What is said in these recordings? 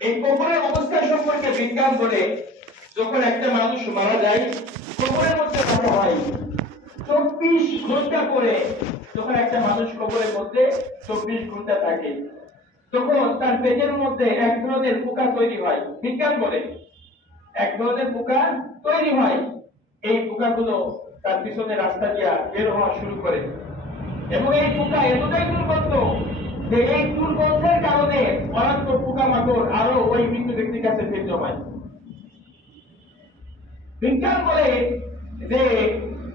এই কবরের অবস্থা সম্পর্কে বিজ্ঞান বলে যখন একটা মানুষ মারা যায় কবরের মধ্যে রাখা হয়। চব্বিশ ঘণ্টা পরে যখন একটা মানুষ কবরের মধ্যে চব্বিশ ঘণ্টা থাকে, তখন তার পেটের মধ্যে এক ধরনের পোকা তৈরি হয়। বিজ্ঞান বলে এক ধরনের পোকা তৈরি হয়। এই পোকাগুলো তার পিছনে রাস্তা দিয়া বের হওয়া শুরু করে। এবং এই পোকা এতটাই দুর্গন্ধ যে এই দুর্গন্ধের কারণে মারাত্মক মাকড় আরও ওই মৃত্যু ব্যক্তির কাছে ফের জমায়। বিজ্ঞান বলে যে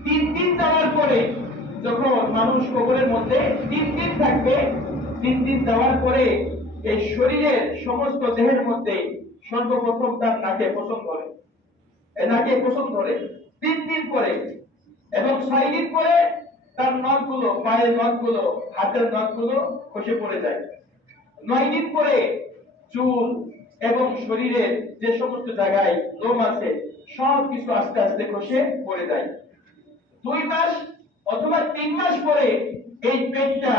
তিন দিন যাওয়ার পরে যখন মানুষ কবরের মধ্যে তিন দিন থাকবে, তিন দিন যাওয়ার পরে এই শরীরের সমস্ত দেহের মধ্যে সর্বপ্রথম তার নাকে পছন্দ করে নাকে পছন্দ করে তিন দিন পরে এবং ছয় দিন পরে তার নখগুলো, পায়ের নখগুলো, হাতের নখগুলো খসে পড়ে যায়। নয় দিন পরে চুল এবং শরীরের যে সমস্ত জায়গায় লোম আছে সব কিছু আস্তে আস্তে খসে পড়ে যায়। দুই মাস অথবা তিন মাস পরে এই পেটটা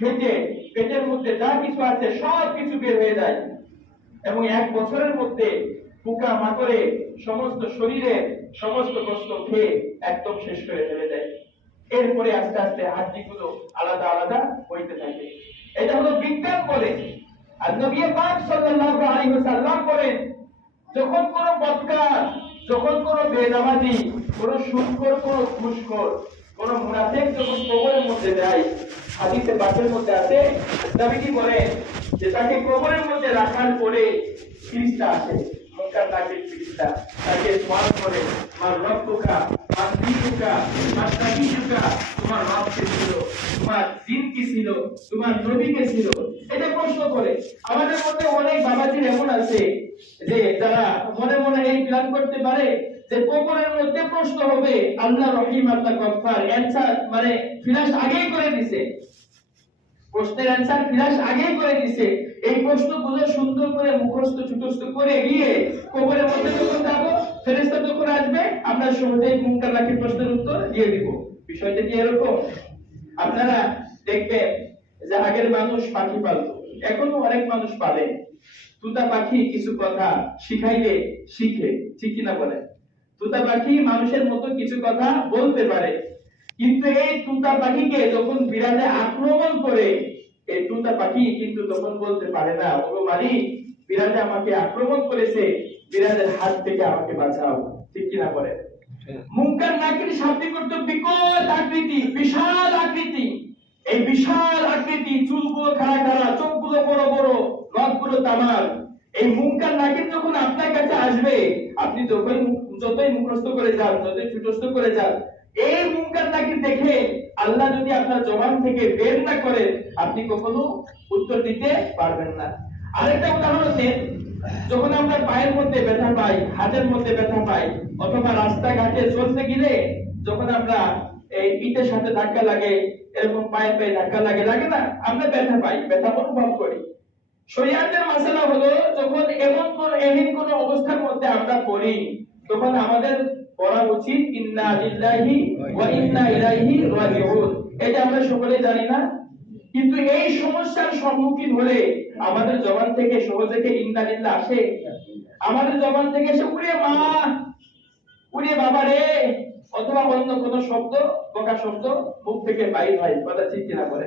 ফেটে, পেটের মধ্যে যা কিছু আছে সব কিছু বের হয়ে যায়। এবং এক বছরের মধ্যে পোকা মাকড়ে সমস্ত শরীরে সমস্ত কষ্ট খেয়ে একদম শেষ করে ফেলে দেয়। এরপরে আস্তে আস্তে হাড্ডিগুলো আলাদা আলাদা হইতে থাকে। এটা হলো বিজ্ঞান বলে। আর পাক সাল্লাল্লাহু আলাইহি ওয়াসাল্লাম বলেন, যখন কোন বদকার, যখন কোন বেনামাজি, কোন সুদখোর কোন ঘুষখোর কোন মুনাফিক যখন কবরের মধ্যে যায় হাদিসে পাকের মধ্যে আছে, নবীজি বলেন যে তাকে কবরের মধ্যে রাখার পরে ফিরিস্তা আসে ফিরিস্তা। তাকে স্মরণ করে আমার রব্বুকা আমার আমার তোমার কে ছিল? তোমার দিন কি ছিল? তোমার নবী কে ছিল? এটা প্রশ্ন আমাদের মধ্যে অনেক বাবাজির এমন আছে যে যারা মনে মনে এই প্ল্যান করতে পারে যে কবরের মধ্যে প্রশ্ন হবে, আল্লাহ রহিম, আল্লাহ গফফার। অ্যানসার মানে ফিলাস আগেই করে দিছে। প্রশ্নের ফিলাস আগেই করে দিছে। এই প্রশ্নগুলো সুন্দর করে মুখস্থ চুটস্থ করে গিয়ে কবরের মধ্যে যখন যাব, ফেরেশতা যখন আসবে, আমরা সহজেই মুনকার নাকির প্রশ্নের উত্তর দিয়ে দিব। বিষয়টা কি এরকম? আপনারা দেখবেন যে আগের মানুষ পাখি পালত। এখনও অনেক মানুষ পালে তুতা পাখি কিছু কথা শিখাইলে শিখে, ঠিক কিনা বলে? তুতা পাখি মানুষের মতো কিছু কথা বলতে পারে। কিন্তু এই তুতা পাখিকে যখন বিড়ালে আক্রমণ করে, এই তুতা পাখি কিন্তু তখন বলতে পারে না, ওগো মালিক, বিড়ালে আমাকে আক্রমণ করেছে, বিড়ালের হাত থেকে আমাকে বাঁচাও ঠিক কিনা বলে? মুঙ্কার নাকির শাব্দিক অর্থ বিকট আকৃতি, বিশাল আকৃতি। এই বিশাল আকৃতি চুলগুলো খাড়া খাড়া তামাল এই মুনকার নাকির যখন আপনার কাছে আসবে, আপনি যতই যতই মুখস্থ করে যান, যতই ছুটস্থ করে যান, এই মুনকার নাকির দেখে আল্লাহ যদি আপনার জবান থেকে বের না করে আপনি কখনো উত্তর দিতে পারবেন না। আরেকটা উদাহরণ দেন যখন আমরা পায়ের মধ্যে ব্যথা পাই, হাতের মধ্যে ব্যথা পাই, অথবা রাস্তাঘাটে চলতে গেলে যখন আমরা এই পিঠের সাথে ধাক্কা লাগে, এরকম পায়ে পায়ে ধাক্কা লাগে লাগে না? আমরা ব্যথা পাই, ব্যথা অনুভব করি। শরিয়াতের মাসালা হলো, যখন এমন কোন এমন কোন অবস্থার মধ্যে আমরা পড়ি, তখন আমাদের পড়া উচিত, ইন্না লিল্লাহি ওয়া ইন্না ইলাইহি রাজিউন। এটা আমরা সকলে জানি না। কিন্তু এই সমস্যার সম্মুখীন হলে আমাদের জবান থেকে সহজে কি ইন্না লিল্লাহ আসে? আমাদের জবান থেকে এসে, উড়ে মা, উড়ে বাবা রে! অথবা অন্য কোন শব্দ, বকা শব্দ মুখ থেকে বাইর হয়, কথা ঠিক কিনা করে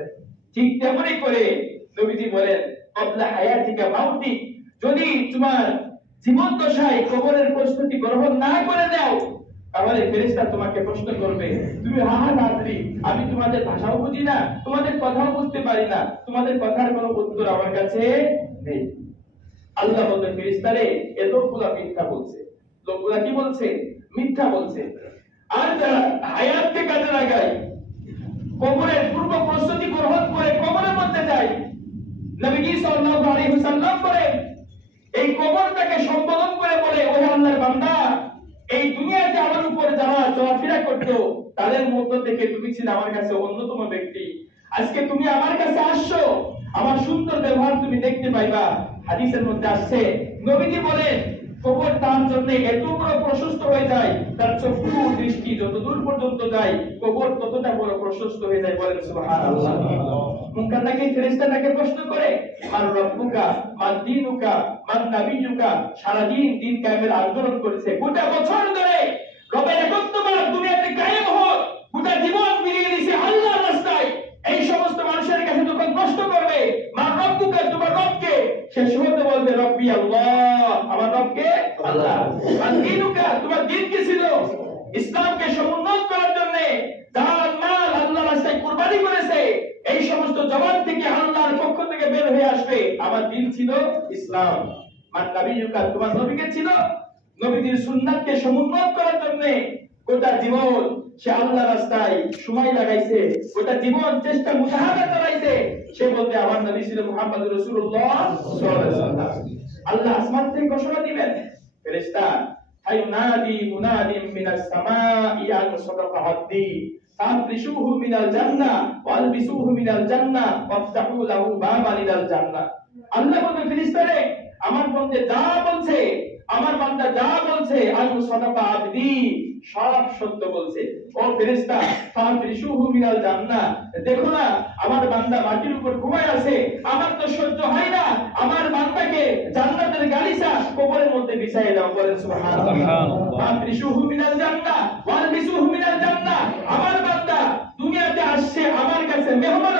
ঠিক তেমনই করে নবীজি বলেন কবলা হায়াতিকা মাউতি যদি তোমার জীবন দশায় কবরের প্রস্তুতি গ্রহণ না করে দাও, তাহলে ফেরেশতা তোমাকে প্রশ্ন করবে, তুমি হাহা রাত্রি আমি তোমাদের ভাষাও বুঝি না, তোমাদের কথাও বুঝতে পারি না, তোমাদের কথার কোনো উত্তর আমার কাছে নেই। আল্লাহ বলতে ফেরেশতারে এ লোকগুলা মিথ্যা বলছে। লোকগুলা কি বলছে? মিথ্যা বলছে। আর যারা হায়াতকে কাজে লাগায়, কবরের পূর্ব প্রস্তুতি গ্রহণ করে কবরের মধ্যে যায় নবীজি সাল্লাল্লাহু আলাইহি ওয়াসাল্লাম বলেন এই কবরটাকে সম্বোধন করে বলে ও আল্লাহর বান্দা, এই দুনিয়াতে আমার উপর যারা চলাফেরা করতো, তাদের মধ্য থেকে তুমি ছিলে আমার কাছে অন্যতম ব্যক্তি। আজকে তুমি আমার কাছে আসছো, আমার সুন্দর ব্যবহার তুমি দেখতে পাইবা। হাদিসের মধ্যে আসছে, নবীজি বলেন, কবর তার জন্য এত বড় প্রশস্ত হয়ে যায়, তার চক্ষু দৃষ্টি যত দূর পর্যন্ত যায়, কবর ততটা বড় প্রশস্ত হয়ে যায় বলেন সুবহানাল্লাহ। নাকি ফেরেশতা নাকি প্রশ্ন করে? মান রব্বুকা মান দিনুকা মান নাবিয়ুকা সারা দিন দিন কায়েমের আন্দোলন করেছে। গোটা বছর ধরে রবের একত্ববাদ দুনিয়াতে কায়েম হোক গোটা জীবন মিলিয়ে দিয়েছে আল্লাহর রাস্তায়। এই সমস্ত মানুষের কাছে যখন প্রশ্ন করবে মান রব্বুকা তোমার রবকে? শেষ হতে বলবে রব্বি আল্লাহ আমার রবকে আল্লাহ। মান দিনুকা তোমার দিন কি ছিল? ইসলামকে সমুন্নত করার জন্য জান মাল আল্লাহ রাস্তায় কুরবানি করেছে এই সমস্ত জবান থেকে আল্লাহর পক্ষ থেকে বের হয়ে আসবে আমার দিন ছিল ইসলাম। আর নবী তোমার নবীকে ছিল? নবীজির সুন্নাতকে সমুন্নত করার জন্য গোটা জীবন সে আল্লাহ রাস্তায় সময় লাগাইছে। গোটা জীবন চেষ্টা মুসাহাবা চালাইছে। সে বলতে আমার নবী ছিল মোহাম্মদ রাসূলুল্লাহ আল্লাহ আসমান থেকে ঘোষণা দিবেন, ফেরেশতা মুনাদি মুনাদি মিনাস সামাই আন সাদাকা হাদি ফাবরিশুহু মিনাল জান্নাহ, ওয়ালবিসুহু মিনাল জান্নাহ, ওয়াফতাহু লাহু বাবা লিলাল জান্নাহ। আল্লাহ বলবে ফেরেশতারে আমার বন্ধে যা বলছে আমার বান্দা যা বলছে আল্লাহ সদাকা আবদি সব সত্য বলছে। ও ফেরেশতা ফাফরিশুহু মিনাল জান্নাহ দেখো না আমার বান্দা মাটির উপর ঘুমায় আছে আমার তো সহ্য হয় না আমার বান্দাকে জান্নাতের গালিসা কবরের মধ্যে বিছাইয়ে দাও বলেন সুবহানাল্লাহ। ফাফরিশুহু মিনাল জান্নাহ ওয়ালবিসুহু মিনাল জান্নাহ আমার বান্দা দুনিয়াতে আসছে আমার কাছে মেহমান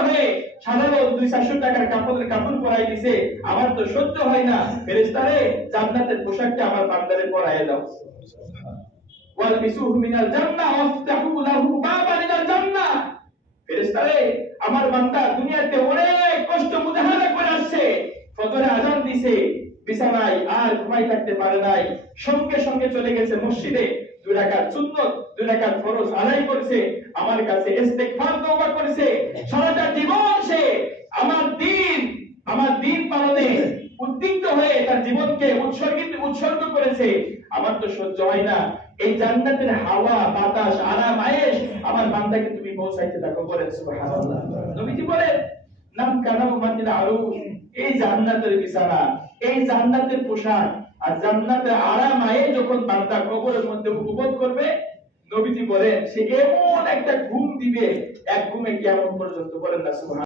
আমার বান্দা দুনিয়াতে অনেক কষ্ট মুজাহাদা করে আসছে। ফজরে আজান দিছে। বিছানায় আর ঘুমাই থাকতে পারে নাই। সঙ্গে সঙ্গে চলে গেছে মসজিদে। দুই রাকাত সুন্নত, দুই রাকাত ফরজ আদায় করেছে। আমার কাছে সারাটা জীবন সে আমার দিন আমার দিন পালনে উদ্বিগ্ন হয়ে তার জীবনকে উৎসর্গিত, উৎসর্গ করেছে। আমার তো সহ্য হয় না। এই জান্নাতের হাওয়া, বাতাস, আরাম, আয়েশ আমার বান্দাকে তুমি পৌঁছাইতে থাকো বলেন সুবহানাল্লাহ। নবীজি বলেন, নাম কানাম মাতিল আরু এই জান্নাতের বিছানা, এই জান্নাতের পোশাক আর জান্নাতের আরাম আয়ে যখন বান্দা কবরের মধ্যে উপভোগ করবে, নবীজি বলেন, সে এমন একটা ঘুম দিবে, এক ঘুমে কিয়ামত পর্যন্ত। বলেন না সুবহান